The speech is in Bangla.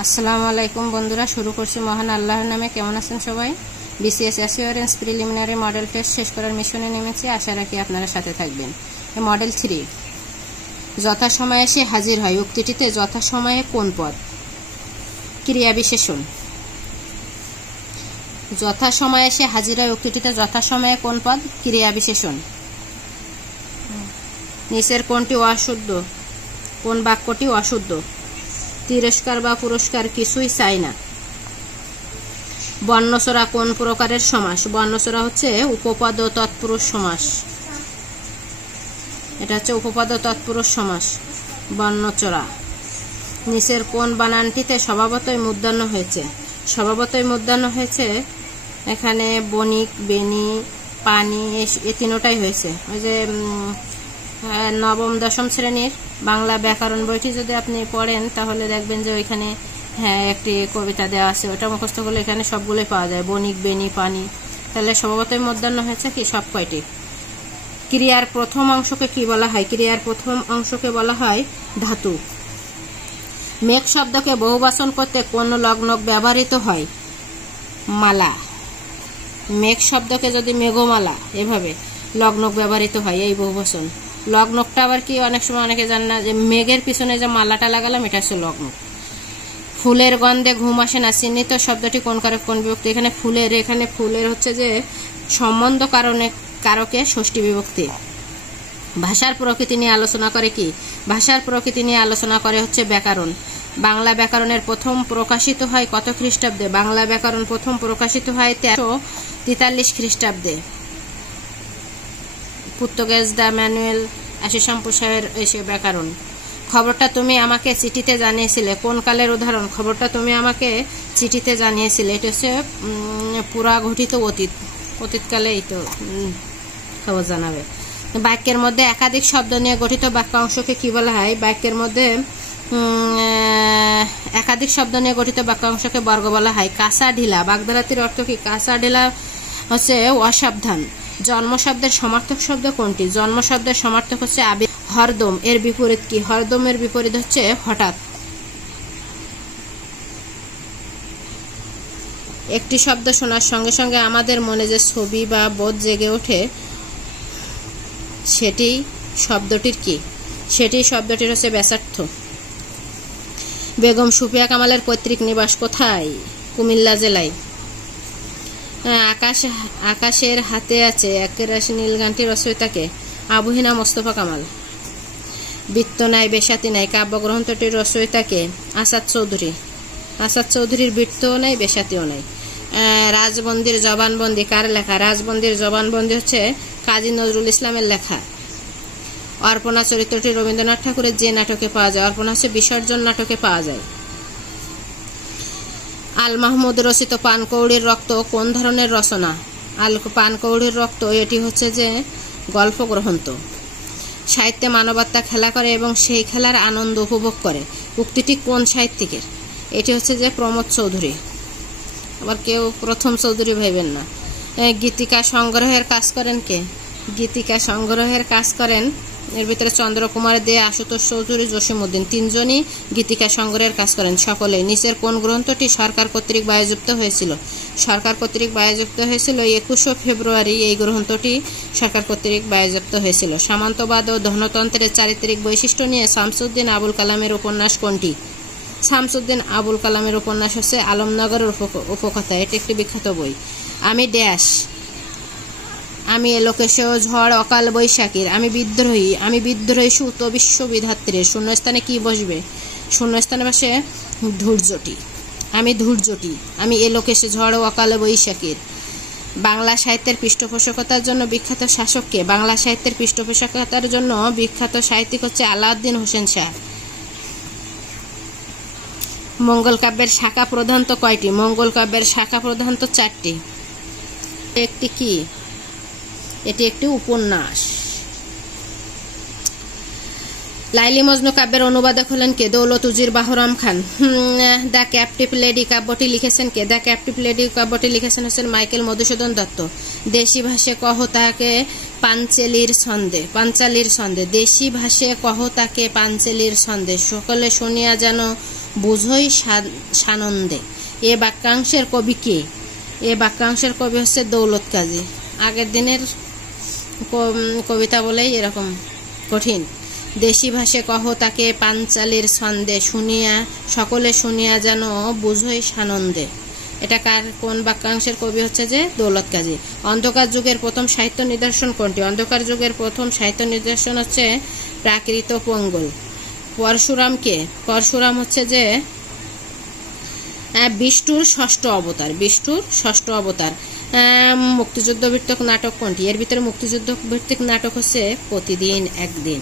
আসসালামু আলাইকুম বন্ধুরা, শুরু করছি মহান আল্লাহর নামে। কেমন আছেন সবাই? BCS assurance preliminary model test শেষ করার মিশনে নেমেছি। আশা রাখি আপনারা সাথে থাকবেন। মডেল 3, যথাসময়ে সে হাজির হয় উক্তিটিতে যথাসময়ে কোন পদ? ক্রিয়া বিশেষণ। যথাসময়ে সে হাজির হয় উক্তিটিতে যথাসময়ে কোন পদ? ক্রিয়া বিশেষণ। নিচের কোনটি অশুদ্ধ? কোন বাক্যটি অশুদ্ধ? তিরস্কার বা পুরস্কার কিছুই চাই না। বর্ণচরা কোন প্রকারের সমাস? বর্ণচরা হচ্ছে উপপদ ও তৎপুরুষ সমাস। এটা হচ্ছে উপপদ ও তৎপুরুষ সমাস, বর্ণচরা। নিচের কোন বানানটিতে স্বভাবতই মূর্ধন্য হয়েছে? স্বভাবতই মূর্ধন্য হয়েছে এখানে বণিক, বেনি, পানি, এই তিনটাই হয়েছে। ওই যে নবম দশম শ্রেণীর বাংলা ব্যাকরণ বইটি যদি আপনি পড়েন তাহলে দেখবেন যে ওইখানে একটি কবিতা দেওয়া আছে, ওটা মুখস্থ করলে এখানে সবগুলোই পাওয়া যায়, বণিক, বেনি, পানি। তাহলে স্বভাবতই মূর্ধন্য হয়েছে কি? সব কয়টি। ক্রিয়ার প্রথম অংশকে কি বলা হয়? ক্রিয়ার প্রথম অংশকে বলা হয় ধাতু। মেঘ শব্দকে বহুবচন করতে কোন লগ্নক ব্যবহৃত হয়? মালা। মেঘ শব্দকে যদি মেঘমালা এভাবে লগ্নক ব্যবহৃত হয়, এই বহুবচন। লগ্নকটা আবার কি, অনেক সময় অনেকে জানে না যে মেঘের পিছনে যে মালাটা লাগালাম এটা হচ্ছে লগ্নক। ফুলের গন্ধে ঘুম আসে না, চিহ্নিত শব্দটি কোন কারক কোন বিভক্তি? এখানে ফুলের হচ্ছে যে সম্বন্ধ কারকে ষষ্ঠী বিভক্তি। ভাষার প্রকৃতি নিয়ে আলোচনা করে কি? ভাষার প্রকৃতি নিয়ে আলোচনা করে হচ্ছে ব্যাকরণ। বাংলা ব্যাকরণের প্রথম প্রকাশিত হয় কত খ্রিস্টাব্দে? বাংলা ব্যাকরণ প্রথম প্রকাশিত হয় 1343 খ্রিস্টাব্দে। পর্তুগেজ দা ম্যানুয়েল অ্যাসিসাম্পুসায়ের এসে ব্যাকরণ। খবরটা তুমি আমাকে চিঠিতে জানিয়েছিলে কোন কালের উদাহরণ? খবরটা তুমি আমাকে চিঠিতে জানিয়েছিলে, এটা হচ্ছে পুরা ঘটিত অতীতকালেই তো খবর জানাবে। বাক্যের মধ্যে একাধিক শব্দ নিয়ে গঠিত বাক্যাংশকে কি বলা হয়? বাক্যের মধ্যে একাধিক শব্দ নিয়ে গঠিত বাক্যাংশকে বর্গ বলা হয়। কাঁচা ঢিলা, বাগধারাটির অর্থ কি? কাঁচা ঢিলা হচ্ছে অসাবধান। জন্ম শব্দের সমার্থক শব্দ কোনটি? জন্ম শব্দের সমার্থক হচ্ছে আবেগ। হরদম এর বিপরীত কি? হরদমের বিপরীত হচ্ছে হঠাৎ। একটি শব্দ শোনার সঙ্গে সঙ্গে আমাদের মনে যে ছবি বা বোধ জেগে ওঠে সেটি শব্দটির কি? সেটি শব্দটির হচ্ছে ব্যাসার্থ। বেগম সুফিয়া কামালের পৈতৃক নিবাস কোথায়? কুমিল্লা জেলায়। আকাশের হাতে আছে একেরাশি নীল গানটির রচয়িতাকে? আবুহিনা মোস্তফা কামাল। বৃত্ত নাই বেশাতি নাই কাব্যগ্রন্থটির রচয়িতাকে? আসাদ চৌধুরী। আসাদ চৌধুরীর বৃত্তও নাই বেশাতিও নাই। রাজবন্দির জবানবন্দি কার লেখা? রাজবন্দির জবানবন্দি হচ্ছে কাজী নজরুল ইসলামের লেখা। অর্পণা চরিত্রটি রবীন্দ্রনাথ ঠাকুরের যে নাটকে পাওয়া যায়? অর্পণা হচ্ছে বিসর্জন নাটকে পাওয়া যায়। আল মাহমুদ রচিত পানকৌড়ির রক্ত কোন ধরনের রচনা? পানকৌড়ির রক্ত এটি হচ্ছে যে গল্প গ্রন্থ। সাহিত্যে মানবাত্মা খেলা করে এবং সেই খেলার আনন্দ উপভোগ করে, উক্তিটি কোন সাহিত্যিকের? এটি হচ্ছে যে প্রমোদ চৌধুরী। আবার কেউ প্রথম চৌধুরী ভাইবেন না। গীতিকা সংগ্রহের কাজ করেন কে? গীতিকা সংগ্রহের কাজ করেন এর ভিতরে চন্দ্রকুমার দে, আশুতোষ চৌধুরী, জসিমউদ্দিন, তিনজনই গীতিকা সংগ্রহের কাজ করেন সকলেই। নিচের কোন গ্রন্থটি সরকার কর্তৃক বায়ুযুক্ত হয়েছিল? সরকার কর্তৃক বায়ুযুক্ত হয়েছিল 21 ফেব্রুয়ারি। এই গ্রন্থটি সরকার কর্তৃক বায়ুযুক্ত হয়েছিল। সামন্তবাদ ও ধনতন্ত্রের চারিত্রিক বৈশিষ্ট্য নিয়ে শামসুদ্দিন আবুল কালামের উপন্যাস কোনটি? শামসুদ্দিন আবুল কালামের উপন্যাস হচ্ছে আলমনগরের উপকথা। এটি একটি বিখ্যাত বই। আমি ড্যাশ, আমি এলোকেশে ঝড় অকাল বৈশাখীর। আমি বিদ্রোহী সুত বিশ্ববিধাত্রীর। শূন্যস্থানে কি বসবে? শূন্যস্থানে বসে ধৈর্যটি। আমি ধৈর্যটি। আমি এলোকেশে ঝড় অকাল বৈশাখীর। বাংলা সাহিত্যের পৃষ্ঠপোষকতার জন্য বিখ্যাত শাসককে? বাংলা সাহিত্যের পৃষ্ঠপোষকতার জন্য বিখ্যাত সাহিত্যিক হচ্ছে আলাউদ্দিন হোসেন শাহ। মঙ্গল কাব্যের শাখা প্রধানত কয়টি? মঙ্গল কাব্যের শাখা প্রধানত 4টি। একটি কি? এটি একটি উপন্যাস। লাইলি মজনু কাব্যের অনুবাদক হলেন কে? দৌলত উজির বাহরাম খান। দ্য ক্যাপটিভ লেডি কাব্যটি লিখেছেন কে? দ্য ক্যাপটিভ লেডি কাব্যটি লিখেছেন হচ্ছেন মাইকেল মধুসূদন দত্ত। দেশি ভাষে কহ তাকে পাঞ্চালির ছন্দে। দেশি ভাষে কহ তাকে পাঞ্চালির ছন্দে। সকলে শুনিয়া যেন বুঝই সানন্দে। এ বাক্যাংশের কবি কে? এ বাক্যাংশের কবি হচ্ছে দৌলত কাজী। আগের দিনের কবিতা বলেই এরকম কঠিন। দেশি ভাষে কহ তাকে পাঞ্চালির ছন্দে, শুনিয়া সকলে শুনিয়া যেন বুঝই সানন্দে। এটা কোন বাক্যাংশের কবি হচ্ছে যে দৌলত কাজী। অন্ধকার যুগের প্রথম সাহিত্য নিদর্শন কোনটি? অন্ধকার যুগের প্রথম সাহিত্য নিদর্শন হচ্ছে প্রাকৃত পঙ্গল। পরশুরাম কে? পরশুরাম হচ্ছে যে বিষ্ণুর ষষ্ঠ অবতার। বিষ্ণুর ষষ্ঠ অবতার। মুক্তিযুদ্ধ ভিত্তিক নাটক কোনটি? এর ভিতরে মুক্তিযুদ্ধ ভিত্তিক নাটক হচ্ছে প্রতিদিন একদিন।